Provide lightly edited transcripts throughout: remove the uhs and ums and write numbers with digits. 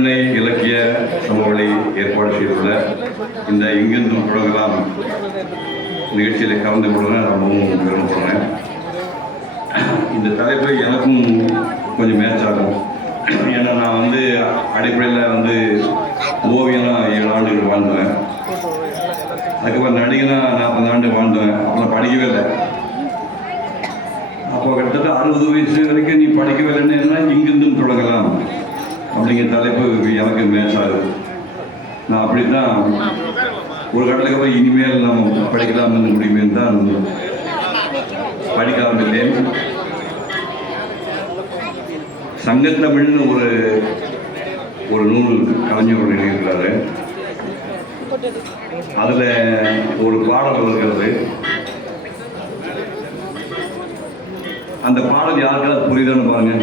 நல்வினை இலக்கிய சமவெளி ஏற்பாடு செய்துள்ள இந்த இங்கிருந்தும் தொடங்கலாம் நிகழ்ச்சியில் கலந்து கொள்ள ரொம்பவும் விரும்புகிறேன். இந்த தலைப்பு எனக்கும் கொஞ்சம் மேட்ச் ஆகும். ஏன்னா நான் அடிப்படையில் ஓவியனாக 7 ஆண்டுகள் வாழ்ந்துவேன். அதுக்கப்புறம் நடிகனாக 40 ஆண்டு வாழ்ந்துவேன். அப்புறம் படிக்கவே இல்லை. அப்போ கிட்டத்தட்ட 60 வயசு வரைக்கும் நீ படிக்கவே இல்லைன்னா இங்கிருந்தும் தொடங்கலாம் அப்படிங்கிற தலைப்பு எனக்கு மேட்ச் ஆகுது. நான் அப்படித்தான் ஒரு கட்டத்துக்கு அப்புறம் இனிமேல் நம்ம படிக்கலாம் முடியுமே தான் படிக்க ஆரம்பித்தேன். சங்கத்தமிழ்னு ஒரு நூல் கலைஞர் எழுதியிருக்கிறாரு. அதில் ஒரு பாடல் இருக்கிறது. அந்த பாடல் யாருக்காவது புரியுதுன்னு பாருங்க.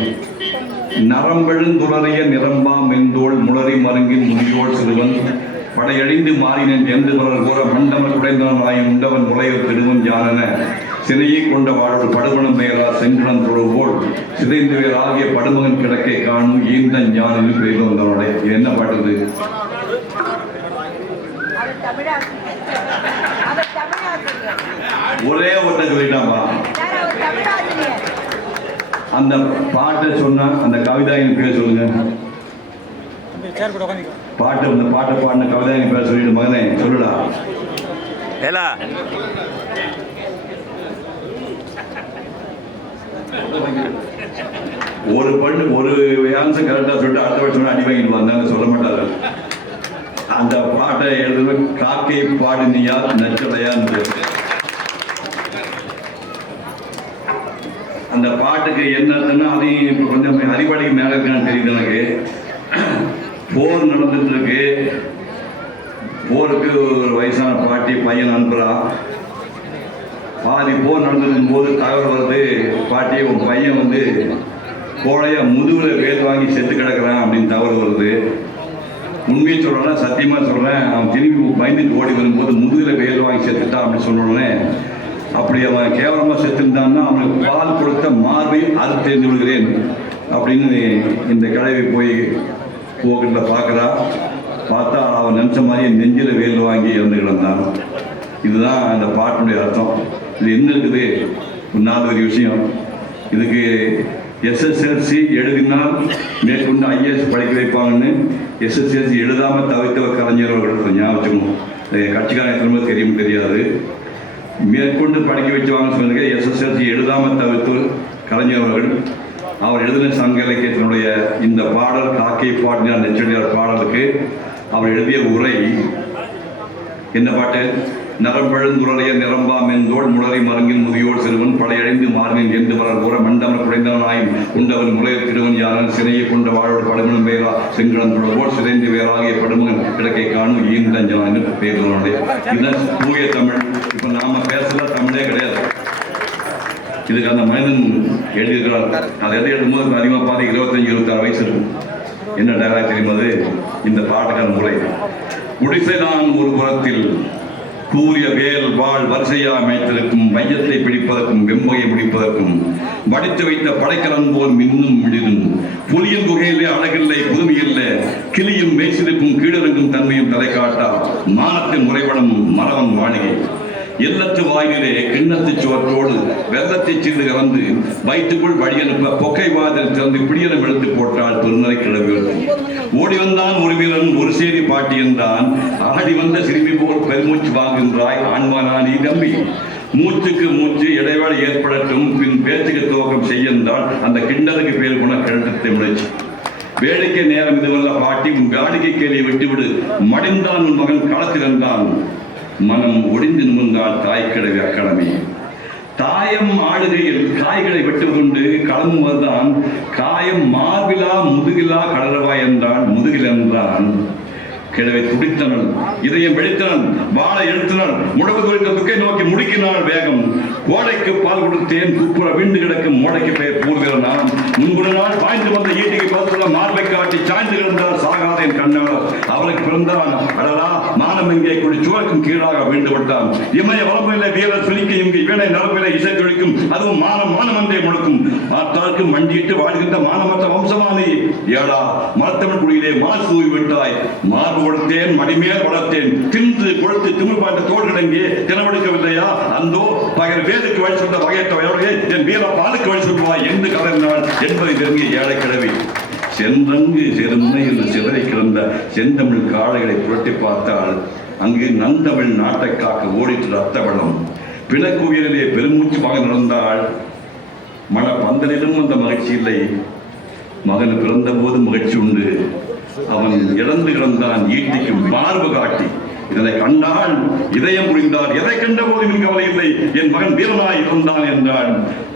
நரம்பெழுந்துளறிய நிரம்பா மெந்தோள் முளறி மருங்கின் முதியோள் சிறுவன் படையழிந்து மாறினன் என்று மலர் கூற மண்டமர் குடைந்தவன் ஆயும் உண்டவன் முளையர் பெருவன் யானென சினையை கொண்ட வாழ்வு படுமணம் பெயரா சென்றன் தொடர்போல் சிதைந்துவேர் ஆகிய படுமகன் கிடக்கை காணும் ஈந்த ஞானில் பெய்து வந்தவனுடைய. என்ன பாட்டுது? ஒரே ஒன்றை சொல்லிட்டாமா. அந்த பாட்டை சொன்ன அந்த கவிதாயின் பேர் சொல்லுங்க. அந்த பாட்டை பாடின கவிதாயின் பேர் சொல்லிட்டு மகனே சொல்லுடா. ஒரு ஆன்சர் கரெக்டா சொல்லிட்டு அடுத்த வருஷம் அடி வாங்கிடுவாங்க. சொல்ல மாட்டாரு. அந்த பாட்டை எழுதுன காக்கை பாடினியா நச்சடையான்னு. அந்த பாட்டுக்கு என்ன அர்த்தம்னா அதையும் இப்போ கொஞ்சம் அடிப்படைக்கு மேலே இருக்கான்னு தெரியுது எனக்கு. போர் நடந்துட்டு இருக்கு. போருக்கு ஒரு வயசான பாட்டி பையன் அனுப்புறா. பாதி போர் நடந்துருக்கும் போது தகவல் வருது, பாட்டி உன் பையன் கோழையா முதுகுல வேல் வாங்கி செத்து கிடக்குறான் அப்படின்னு தகவல் வருது. உண்மையை சொல்றேன்னா சத்தியமா சொல்றேன், அவன் திரும்பி பயந்துட்டு ஓடி வரும்போது முதுகுல வேல் வாங்கி செத்துட்டான் அப்படின்னு சொன்னோடனே, அப்படி அவன் கேவலமா செத்துருந்தான்னா அவனுக்கு பால் கொடுத்த மார்பை அது தெரிந்து விடுகிறேன் அப்படின்னு இந்த கிழவி போகின்ற பார்க்குறா. பார்த்தா அவன் நினைச்ச மாதிரியே நெஞ்சில் வேல் வாங்கி இறந்து கிடந்தான். இதுதான் அந்த பாட்டினுடைய அர்த்தம். இது என்ன இருக்குது? ஒரு விஷயம். இதுக்கு எஸ்எஸ்எல்சி எழுதினால் மேற்கொண்டு ஐஏஎஸ் படிக்க வைப்பாங்கன்னு எஸ்எஸ்எல்சி எழுதாமல் தவிர்த்தவர் கலைஞர்கள் ஞாபகம். கட்சிக்காரன் திரும்ப தெரியும் தெரியாது. மேற்கொண்டு படிக்க வச்சுவாங்கன்னு சொன்னது எஸ்எஸ்எல்சி எழுதாமல் தவிர்த்து கலைஞர்கள் அவர் எழுதின சங்க இலக்கியத்தினுடைய இந்த பாடல் காக்கை பாடினார் நெச்சடியார் பாடலுக்கு அவர் எழுதிய உரை என்ன பாட்டு? நரம்பெழுந்துளறிய நிரம்பா மெந்தோள் முளறி மருங்கின் முதியோள் சிறுவன் படையழிந்து மாறினேன் என்று மலர் கூற மண்டமர் குடைந்தவனாயும் உண்டவன் முளையர் திருவன் யாரன் சினையை கொண்ட வாழோடு படுமணம் வேறா செங்கடன் தொடர்போல் சிதைந்து வேறாகிய படுமகன் கிடக்கை காணும் ஈந்தஞ்சான் என்று பேருடைய. இதுதான் தூய தமிழ். இப்போ நாம பேசல தமிழே கிடையாது. இதுக்கு அந்த மனிதன் எழுதியிருக்கிறார். அதை எதை எழுதும்போது அதிகமாக பார்த்து 25-26 வயசு இருக்கும். என்ன டைலாக் தெரியும்போது இந்த பாட்டுக்கான முறை. குடிசைதான் ஒரு புறத்தில் கூறிய வேல் வாழ் வரிசையா மேய்த்ததற்கும் மையத்தை பிடிப்பதற்கும் வெம்பையை பிடிப்பதற்கும் வடித்து வைத்த படைக்கலன் போல் மின்னும் விடிதும் புலியின் குகையிலே அழகில்லை புதுமையில்லை கிளியும் மேய்ச்சிருக்கும் கீழிறங்கும் தன்மையும் தலை காட்டா மானத்தின் முறைப்படம் மரவன் வாணிகை எல்லத்து வாயிலே கிண்ணத்து சுவற்றோடு வெள்ளத்தை சிந்து கலந்து வயிற்றுக்குள் வழியனுப்ப பொக்கை வாதில் திறந்து பிடியலம் எடுத்து போட்டால் பெருநரை கிளவி ஓடி வந்தான் ஒரு வீரன் ஒரு சேரி பாட்டி என்றான். ஆடி வந்த சிறுமி போல் பெருமூச்சு வாங்குகின்றாய் ஆண்மானானி தம்பி. மூச்சுக்கு மூச்சு இடைவேளை ஏற்படட்டும் பின் பேச்சுக்கு துவக்கம் செய்யென்றால் அந்த கிண்டலுக்கு பேர் போன கிழட்டத்தை முளைச்சு வேடிக்கை நேரம் இதுவல்ல பாட்டி உன் வேடிக்கை கேலியை விட்டுவிடு மடிந்தான் உன் மகன் களத்திறந்தான் மனம் ஒடிந்து நிமிர்ந்தால் தாய் கிழவி அக்கடமி. தாயம் ஆடுகையில் காய்களை வெட்டுக்கொண்டு களம்புவதுதான் காயம் மார்பிலா முதுகிலா கடலவாய் என்றான் முதுகில் என்றான் கிழவை துடித்தனள், இதயம் வெடித்தனள், வாழை எழுத்தனள், முடவு குறித்த துக்கை நோக்கி முடிக்கினாள் வேகம். கோடைக்கு பால் கொடுத்தேன், குப்புற வீண்டு கிடக்கும் மோடைக்கு பெயர் பூர்வீர நான். முன்பு நாள் பாய்ந்து வந்த ஈட்டிக்கு பார்த்துள்ள மார்பை காட்டி சாய்ந்து கிடந்தார் சாகாத என் கண்ணாளர். அவளுக்கு பிறந்தான் அடலா மானம் எங்கே குடி சுவருக்கும் கீழாக வீண்டு விட்டான். இமய வளம்பிலே வீரர் சுழிக்க இங்கு இவனை நரம்பிலே இசை தொழிக்கும், அதுவும் மானம் மானமன்றே முழுக்கும். ஆத்தாருக்கு மண்டியிட்டு வாழ்கின்ற மானமற்ற வம்சமானே ஏடா மரத்தமிழ் குடியிலே மாசு விட்டாய். மார்பு கொடுத்தேன், மடிமேல் வளர்த்தேன், தின்று கொடுத்து திமிழ் பார்த்த தோள்கிடங்கே தினமெடுக்கவில்லையா? அந்தோ பகல் வேலுக்கு வழி சொல்ல வகையற்றவையோடு என் வீர பாலுக்கு வழி சொல்வாய் என்று கலந்தாள் என்பதை தெரிவிய ஏழை கிழவி. சென்றங்கு செருமுனையில் சிதறை கிடந்த செந்தமிழ் காளைகளை புரட்டி பார்த்தால் அங்கு நந்தமிழ் நாட்டை காக்க ஓடிட்டு ரத்த வளம். பிணக்குயிலே பெருமூச்சு வாங்க நடந்தாள். மன பந்தலிலும் அந்த மகிழ்ச்சி இல்லை. மகன் பிறந்த போது மகிழ்ச்சி உண்டு. அவன் இழந்து கிடந்தான் ஈட்டிக்கும் மார்பு காட்டி. இதனை கண்டால் இதயம் புரிந்தார். எதை கண்ட போதும் கவலை இல்லை, என் மகன் வீரனாய் இருந்தான் என்றான்.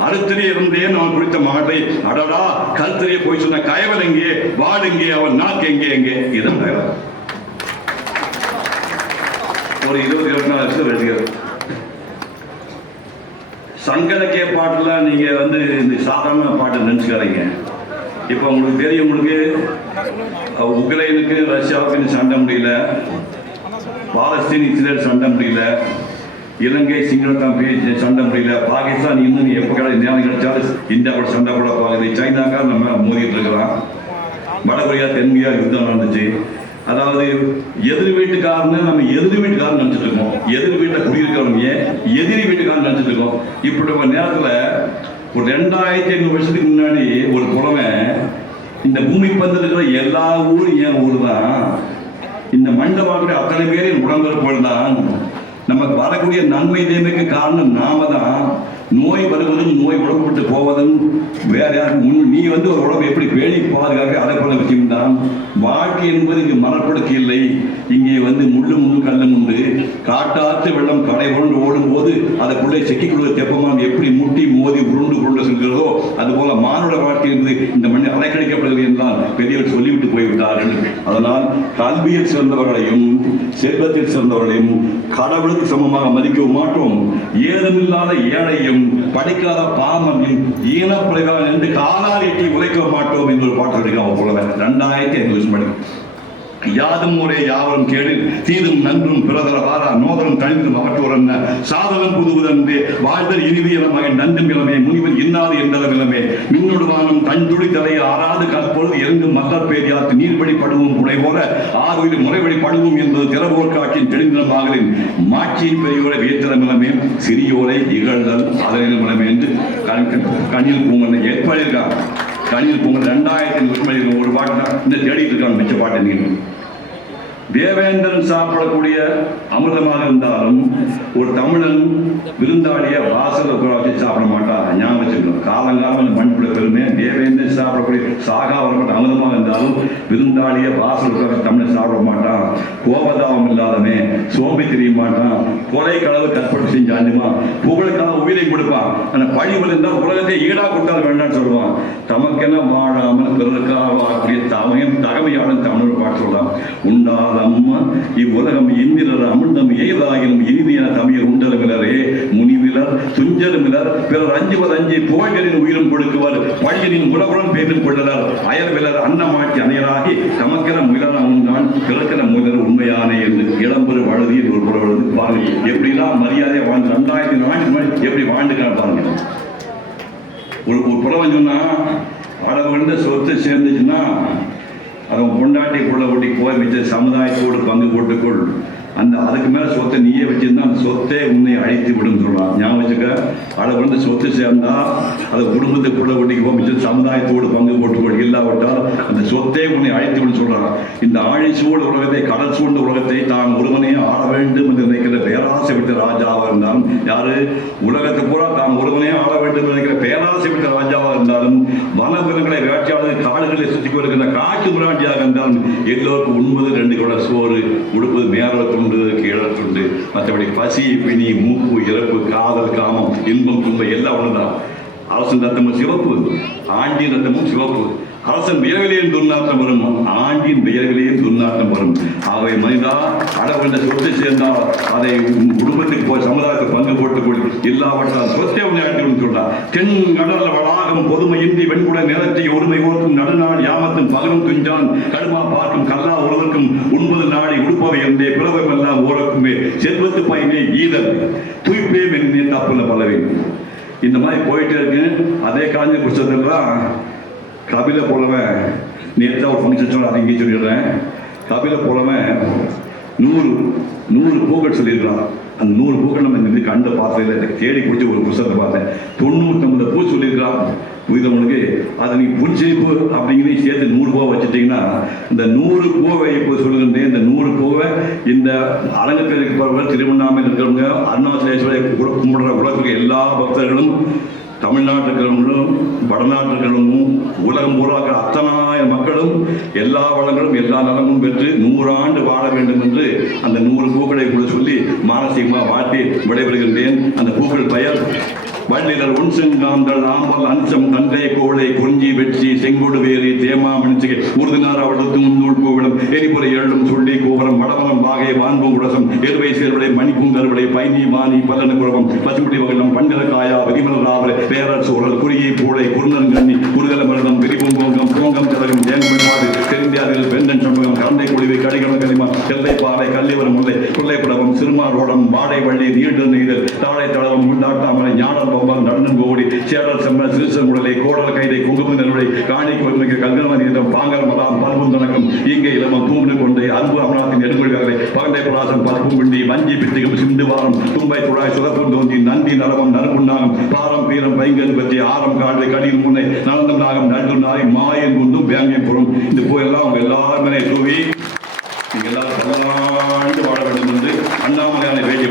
அறுத்திலே இருந்தேன் அவன் குறித்த மாட்டை. அடடா கருத்திலே போய் சொன்ன கயவன் எங்கே, வாடு எங்கே, அவன் நாக்கு எங்கே எங்கே. இதன் ஒரு 20-24 வருஷம் எழுதுகிறார். சங்கலக்கிய பாட்டுல நீங்க இந்த சாதாரண பாட்டு நினைச்சுக்காதீங்க. இப்ப உங்களுக்கு தெரியும், உங்களுக்கு உக்ரைனுக்கு ரஷ்யாவுக்கு சண்டை முடியல, பாலஸ்தீன் இஸ்ரேல் சண்டை முடியல, இலங்கை சிங்களத்தான் சண்டை முடியல, பாகிஸ்தான் இன்னும் எப்போ நேரம் கிடைச்சாலும் இந்தியா கூட சண்டை கூட பாக்குது, சைனாக்காக நம்ம மோதிட்டு இருக்கிறான், வடகொரியா தென்கொரியா யுத்தம் நடந்துச்சு. அதாவது எதிர் வீட்டுக்காரன்னு நம்ம எதிர் வீட்டுக்காரன் நினைச்சிட்டு இருக்கோம், எதிர் வீட்டில் குடியிருக்கிறவங்க எதிரி வீட்டுக்காரன் நினைச்சிட்டு இருக்கோம். இப்படி நேரத்தில் ஒரு 2500 வருஷத்துக்கு முன்னாடி ஒரு புலமை, இந்த பூமி பந்தில் இருக்கிற எல்லா ஊரும் என் ஊர் தான், இந்த மண்டபாவுடைய அத்தனை பேரின் உடம்பெருப்போடு தான், நமக்கு வரக்கூடிய நன்மை தீமைக்கு காரணம் நாம தான். நோய் வருவதும் நோய் உடம்புட்டு போவதும் வேற யாருக்கு நீ ஒரு உடம்பு எப்படி பேணி பாதுகாக்க அதை போல விஷயம் தான். வாழ்க்கை என்பது இங்கு மரப்படுக்கை இல்லை. இங்கே முள்ளு முள்ளு கல்லு உண்டு. காட்டாத்து வெள்ளம் கடை புரண்டு ஓடும் போது அதற்குள்ளே செக்கிக் கொள்வது தெப்பமாம் எப்படி முட்டி மோதி உருண்டு கொண்டு செல்கிறதோ அதுபோல மானுட வாழ்க்கை என்பது இந்த மண்ணை அலைக்கழிக்கப்படுகிறது என்றால் பெரியவர் சொல்லிவிட்டு போய்விட்டார்கள். அதனால் கல்வியில் சிறந்தவர்களையும் செல்வத்தில் சிறந்தவர்களையும் கடவுளுக்கு சமமாக மதிக்கவும் மாட்டோம். ஏதுமில்லாத ஏழையும் படிக்காத பாமனையும் ஈனப்பிழைகள் என்று காலால் எட்டி உழைக்க மாட்டோம் என்று ஒரு பாட்டு எடுக்காம போல 2500 வருஷம் படிக்கும். யாதும் ஒரே யாவரும் கேடு தீதும் நன்றும் பிறதர வாரா நோதலும் தனிந்தும் அவற்றோர் என்ன சாதனம் புதுவதன்றே வாழ்தல் இனிது இளமாக நன்றும் இளமே முனிவன் இன்னாது என்றளம் இளமே மின்னொடு வானம் தன் துளி தலையை ஆறாது கற்பொழுது இறங்கும் மலர் பேரியாத்து நீர்படி படுவோம் முனை போல ஆறுயிர் முறைப்படி படுவோம் என்பது திறவோர் காட்சியின் தெளிந்தமாகலின் மாட்சியின் பெரியோரை வியத்திரம் இளமே சிறியோரை இகழ்தல் அதனிலும் இளமே என்று கண்ணில் பூங்கனை ஏற்பாடிருக்கார். கணியில் பொங்கல் 2500 ஒரு பாட்டு தான் இந்த தேடிட்டு இருக்காங்க. மிச்ச பாட்டு நீங்க தேவேந்திரன் சாப்பிடக்கூடிய அமிர்தமாக இருந்தாலும் ஒரு தமிழன் விருந்தாளிய வாசல் வச்சு சாப்பிட மாட்டான். ஞாபகம் வச்சுக்கணும். காலங்காலம் மண்புல பெருமை தேவேந்திரன் சாப்பிடக்கூடிய சாகா வரப்பட்ட அமிர்தமாக இருந்தாலும் விருந்தாளிய வாசல் தமிழன் சாப்பிட மாட்டான். கோபதாபம் இல்லாதமே சோம்பி தெரிய மாட்டான். கொலை களவு கற்பனை செஞ்சாண்டுமா புகழுக்கான உயிரை கொடுப்பான். ஆனால் பழிவல் இருந்தால் உலகத்தை ஈடா கொடுத்தால் வேண்டாம்னு சொல்லுவான். தமக்கென வாழாமல் பிறருக்காக வாழக்கூடிய தகமையாளன் தமிழ் பாட்டு சொல்லலாம். உண்டாத அம்மா இவ்வுலகம் இந்திரர் அமிர்தம் எய்தாகிலும் இனிமையான தமிழர் உண்டலமிலரே முனிவிலர் துஞ்சலுமிலர் பிறர் அஞ்சுவதஞ்சி புகழ்களின் உயிரும் கொடுக்குவர் பழியனின் உலகுடன் பேரில் கொள்ளலர் அயல்விலர் அன்னமாட்சி அணையராகி தமக்கென முயலன உண்டான் பிறக்கென முயலர் உண்மையானே என்று இளம்பெரு வழுதியில் ஒரு புறவழுது பாருங்க. எப்படிலாம் மரியாதையை வாழ்ந்து 2000 எப்படி வாழ்ந்துக்கான பாருங்க. ஒரு புறவன் சொன்னா அளவுண்ட சொத்து சேர்ந்துச்சுன்னா அவன் பொண்டாட்டி புள்ள ஓட்டி போய் வச்ச சமுதாயத்தோடு பங்கு போட்டுக்கொள். அதுக்கு மேல சொத்தை நீயே வச்சிருந்தா அந்த சொத்தே உன்னை அழித்து விடும் சொல்றான். ஞாபகம் வச்சுக்க. அளவு சொத்து சேர்ந்தா அதை குடும்பத்தை புள்ள ஓட்டிக்கு போய் சமுதாயத்தோடு பங்கு போட்டுக்கொள். இல்லாவிட்டால் அந்த சொத்தே உன்னை அழித்து விடும் சொல்றான். இந்த ஆழி சூழ் உலகத்தை கடல் சூழ்ந்த உலகத்தை தான் ஒருவனே ஆள வேண்டும் என்று நினைக்கிற பேராசை விட்ட ராஜாவா இருந்தாலும் யாரு உலகத்தை பூரா தான் ஒருவனே ஆள வேண்டும் என்று நினைக்கிற பேராசை விட்ட ராஜாவா இருந்தாலும் வனவிலங்களை வேட்டையாளர் காடுகளை சுற்றி கொண்டிருக்கிற காட்டு மிராண்டியாக இருந்தாலும் எல்லோருக்கும் உண்பது 2 குட சோறு உடுப்பது மேலத்துண்டு கீழத்துண்டு. மற்றபடி பசி பிணி மூப்பு இறப்பு காதல் காமம் இன்பம் துன்பம் எல்லாம் ஒன்றுதான். அரசன் ரத்தமும் சிவப்பு ஆண்டின் ரத்தமும் சிவப்பு. அரசன் வியர்விலேயும் துர்நாற்றம் வரும் ஆண்டின் வியர்விலேயும் துர்நாற்றம் எண்ணம் வரும். ஆகவே மனிதா, அளவென்ற சொத்தை சேர்ந்தால் அதை குடும்பத்துக்கு போய் சமுதாயத்தை பங்கு போட்டுக் கொள், இல்லாவற்றால் சொத்தை விளையாட்டு சொல்றார். தென் கடல வளாகம் பொதுமையின்றி வெண்குட நிலத்தை ஒருமை ஓர்க்கும் நடுநாள் யாமத்தின் பகலும் துஞ்சான் கடுமா பார்க்கும் கல்லா ஒருவருக்கும் 9 நாளை உடுப்பவை என்றே பிறவம் எல்லாம் ஓரக்குமே செல்வத்து பயனே ஈதல் தூய்ப்பே மென்னே தப்புல பலவே. இந்த மாதிரி போயிட்டே இருக்கு. அதே காலேஜ் புத்தகத்துலாம் கபில போலவன் நேற்று ஒரு ஃபங்க்ஷன் சொல்ல அதை இங்கே சொல்லிடுறேன். கபில போலவன் 100 பூக்கள் சொல்லியிருக்கிறான். அந்த 100 பூக்கள் நம்ம இந்த கண்டு பார்த்ததில்லை. எனக்கு தேடி பிடிச்சி ஒரு புத்தகத்தை பார்த்தேன். 99 பூ சொல்லியிருக்கிறான். புரிதவனுக்கு அதை நீ புடிச்சிப்பு அப்படிங்கிற சேர்த்து 100 பூவை வச்சுட்டீங்கன்னா இந்த 100 பூவை இப்போ சொல்லுகின்றேன். இந்த 100 பூவை இந்த அரங்கத்தில் இருக்கிறவர்கள், திருவண்ணாமலை இருக்கிறவங்க, அருணாச்சலேஸ்வரரை கும்பிடுற உலகத்துக்கு எல்லா பக்தர்களும், தமிழ்நாட்டில் இருக்கிறவங்களும், வடநாட்டில் இருக்கிறவங்களும், உலகம் பூரா அத்தனை மக்களும் எல்லா வளங்களும் எல்லா நலமும் பெற்று 100 ஆண்டு வாழ வேண்டும் என்று அந்த 100 பூக்களை கூட சொல்லி மானசீகமாக வாழ்த்தி விடைபெறுகின்றேன். அந்த பூக்கள் பெயர் வள்ளிதர் உன்செங்காந்தல் ஆம்பல் அஞ்சம் தந்தை கோளை கொஞ்சி வெற்றி செங்கொடு வேரி தேமா மணிச்சிகை உறுதினார் அவளுக்கு முன்னூல் கோவிலும் எரிபுரை ஏழும் சொல்லி கோபுரம் வடமலம் வாகை வான்பும் உடசம் எருவை சேர்வடை மணிக்கும் கருவடை பைனி மானி பல்லன குரவம் பசுமுடி வகலம் பண்டிர காயா விதிமல் ராவலை பேரர் சூழல் குறியை பூளை குருநன் கண்ணி குருகல மரணம் விரிபும் போங்கம் போங்கம் திலகம் தேங்குமாறு தெரிந்தியார்கள் பெண்டன் சண்முகம் கரண்டை குழிவை கடிகணம் கனிமா செல்லை பாறை கல்லிவரம் முல்லை கொள்ளைப்படவம் சிறுமாரோடம் வாடை வள்ளி நீண்டு நெய்தல் தாழை தளவம் உண்டாட்டாமலை ஞானம் நடனம் கோடி சேடல் செம்ம சிறுசன் உடலை கோடல் கைதை குங்கும நெருடை காணி கோயிலுக்கு கல்கனவன் இதம் பாங்கல் மதாம் பல்புந்தனக்கும் இங்கே இளமம் தூண்டு கொண்டு அன்பு அமராத்தின் நெடுமொழிகளை பகண்டை புராசம் பரப்பும் குண்டி வஞ்சி பித்திகம் சிந்து வாரம் தும்பை துழாய் சுரப்பும் தோந்தி நந்தி நரவம் நறுகுண்டாகம் பாரம் பீரம் பைங்கல் பற்றி ஆரம் காடு கடியில் முன்னை நலந்தம் நாகம் நடு நாய் மாயன் குண்டும் வேங்கியம் புறம் இந்த போயெல்லாம் அவங்க எல்லாருமே தூவி நீங்க எல்லாரும் வாழ வேண்டும் என்று அண்ணாமலையான பேச்சு